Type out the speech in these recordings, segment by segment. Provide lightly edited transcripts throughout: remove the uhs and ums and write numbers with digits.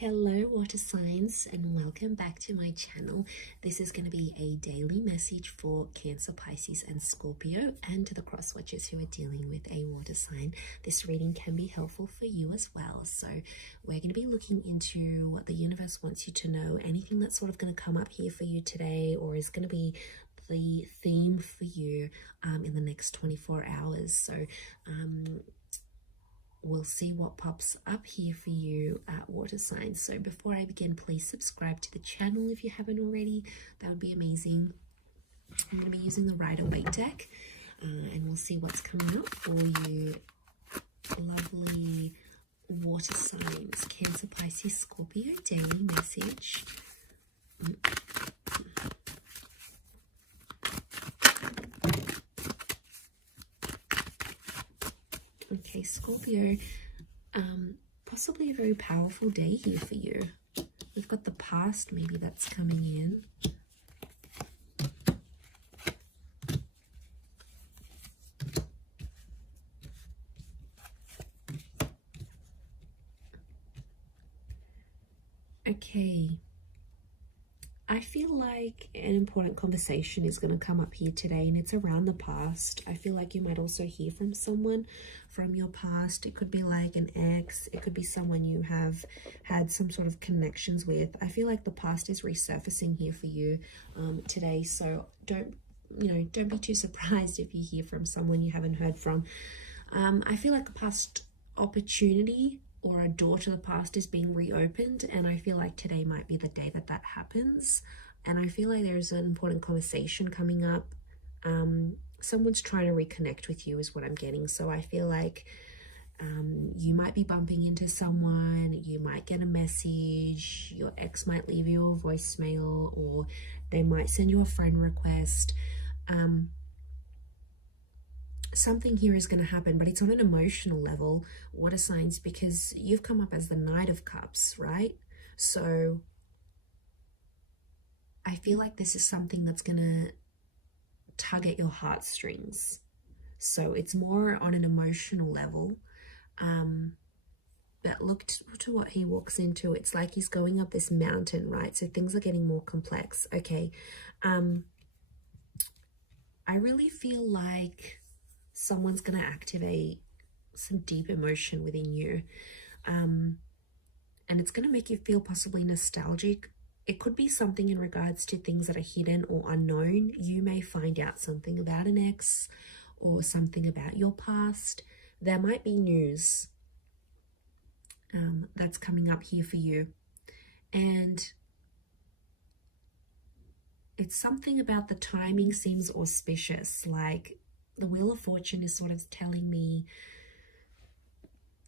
Hello water signs and welcome back to my channel. This is going to be a daily message for Cancer, Pisces and Scorpio, and to the cross watchers who are dealing with a water sign. This reading can be helpful for you as well. So we're going to be looking into what the universe wants you to know, anything that's sort of going to come up here for you today or is going to be the theme for you in the next 24 hours. So we'll see what pops up here for you at water signs. So before I begin, please subscribe to the channel if you haven't already. That would be amazing. I'm going to be using the Rider-Waite deck and we'll see what's coming up for you. Lovely water signs, Cancer, Pisces, Scorpio, daily message. Okay, Scorpio, possibly a very powerful day here for you. We've got the past maybe that's coming in. Okay. I feel like an important conversation is going to come up here today, and it's around the past. I feel like you might also hear from someone from your past. It could be like an ex. It could be someone you have had some sort of connections with. I feel like the past is resurfacing here for you today. So don't be too surprised if you hear from someone you haven't heard from. I feel like a past opportunity or a door to the past is being reopened, and I feel like today might be the day that that happens. And I feel like there's an important conversation coming up. Someone's trying to reconnect with you is what I'm getting. So I feel like you might be bumping into someone, you might get a message, your ex might leave you a voicemail, or they might send you a friend request. Something here is going to happen, but it's on an emotional level, water signs, because you've come up as the Knight of Cups, right? So I feel like this is something that's going to tug at your heartstrings. So it's more on an emotional level. But look to what he walks into. It's like he's going up this mountain, right? So things are getting more complex. Okay. I really feel like someone's going to activate some deep emotion within you. And it's going to make you feel possibly nostalgic. It could be something in regards to things that are hidden or unknown. You may find out something about an ex or something about your past. There might be news that's coming up here for you. And it's something about the timing seems auspicious, like the Wheel of Fortune is sort of telling me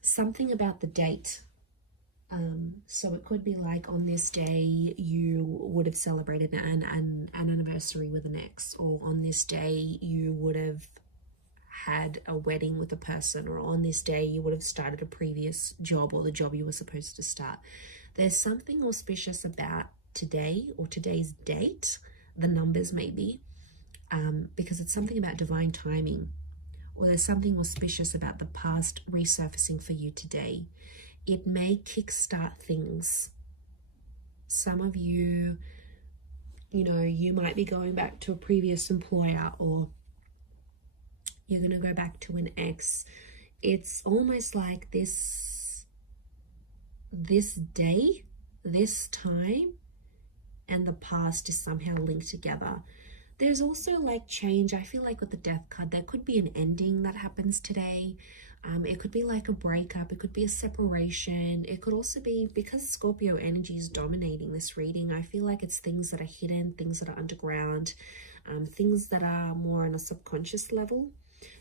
something about the date. So it could be like on this day you would have celebrated an anniversary with an ex, or on this day you would have had a wedding with a person, or on this day you would have started a previous job or the job you were supposed to start. There's something auspicious about today or today's date, the numbers maybe. Because it's something about divine timing, or there's something auspicious about the past resurfacing for you today. It may kickstart things. Some of you, you might be going back to a previous employer, or you're going to go back to an ex. It's almost like this day, this time, and the past is somehow linked together. There's also like change. I feel like with the Death card, there could be an ending that happens today. It could be like a breakup. It could be a separation. It could also be, because Scorpio energy is dominating this reading, I feel like it's things that are hidden, things that are underground, things that are more on a subconscious level.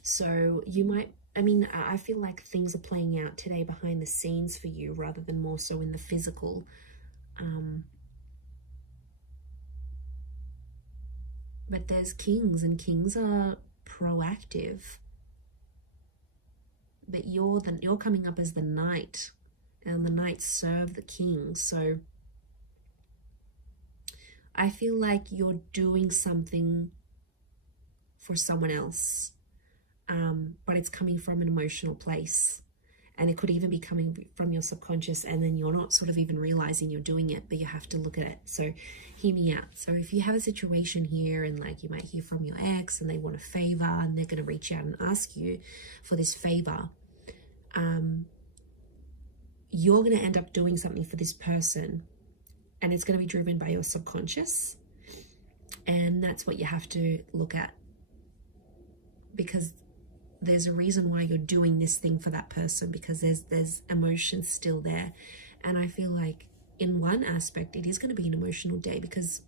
So you might, I feel like things are playing out today behind the scenes for you rather than more so in the physical. But there's kings, and kings are proactive. But you're coming up as the knight, and the knights serve the king. So I feel like you're doing something for someone else, but it's coming from an emotional place. And it could even be coming from your subconscious, and then you're not sort of even realizing you're doing it, but you have to look at it. So hear me out. So if you have a situation here, and like you might hear from your ex and they want a favor and they're going to reach out and ask you for this favor, you're going to end up doing something for this person, and it's going to be driven by your subconscious. And that's what you have to look at, because there's a reason why you're doing this thing for that person, because there's emotions still there. And I feel like in one aspect it is going to be an emotional day, because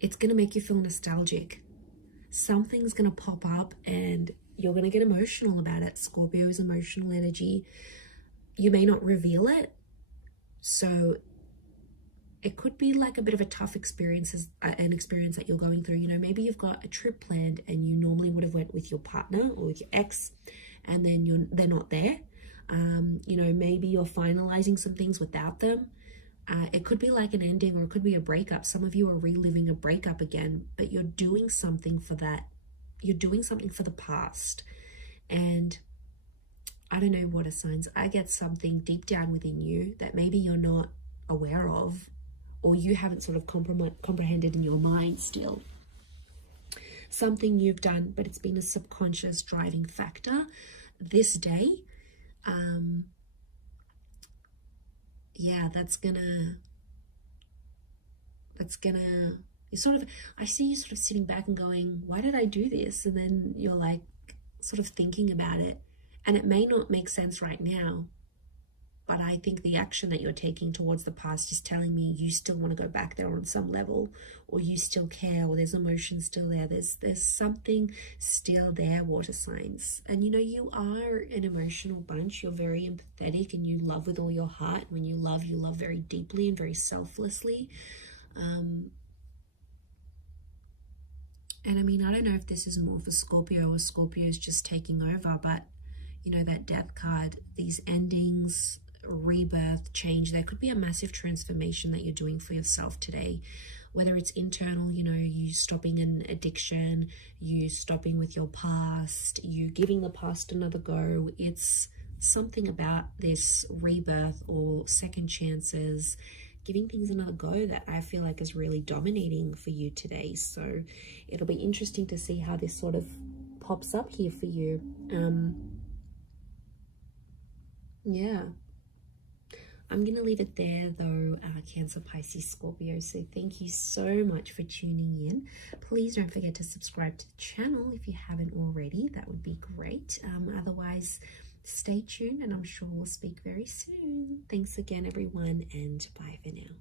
it's going to make you feel nostalgic. Something's going to pop up and you're going to get emotional about it. Scorpio is emotional energy. You may not reveal it, so it could be like a bit of a tough experience, an experience that you're going through. You know, maybe you've got a trip planned and you normally would have went with your partner or with your ex, and then they're not there. You know, maybe you're finalizing some things without them. It could be like an ending, or it could be a breakup. Some of you are reliving a breakup again, but you're doing something for that. You're doing something for the past. And I don't know, water signs, I get something deep down within you that maybe you're not aware of, or you haven't sort of comprehended in your mind still. Something you've done, but it's been a subconscious driving factor this day. Yeah, that's gonna, you sort of, I see you sort of sitting back and going, why did I do this? And then you're like sort of thinking about it, and it may not make sense right now, but I think the action that you're taking towards the past is telling me you still want to go back there on some level, or you still care, or there's emotion still there. There's something still there, water signs. And you know, you are an emotional bunch. You're very empathetic and you love with all your heart. When you love very deeply and very selflessly. And I mean, I don't know if this is more for Scorpio or Scorpio is just taking over, but you know, that death card, these endings, rebirth, change, there could be a massive transformation that you're doing for yourself today, whether it's internal, you know, you stopping an addiction, you stopping with your past, you giving the past another go. It's something about this rebirth or second chances, giving things another go, that I feel like is really dominating for you today. So it'll be interesting to see how this sort of pops up here for you. Yeah, I'm going to leave it there though, Cancer, Pisces, Scorpio. So thank you so much for tuning in. Please don't forget to subscribe to the channel if you haven't already. That would be great. Otherwise, stay tuned and I'm sure we'll speak very soon. Thanks again, everyone, and bye for now.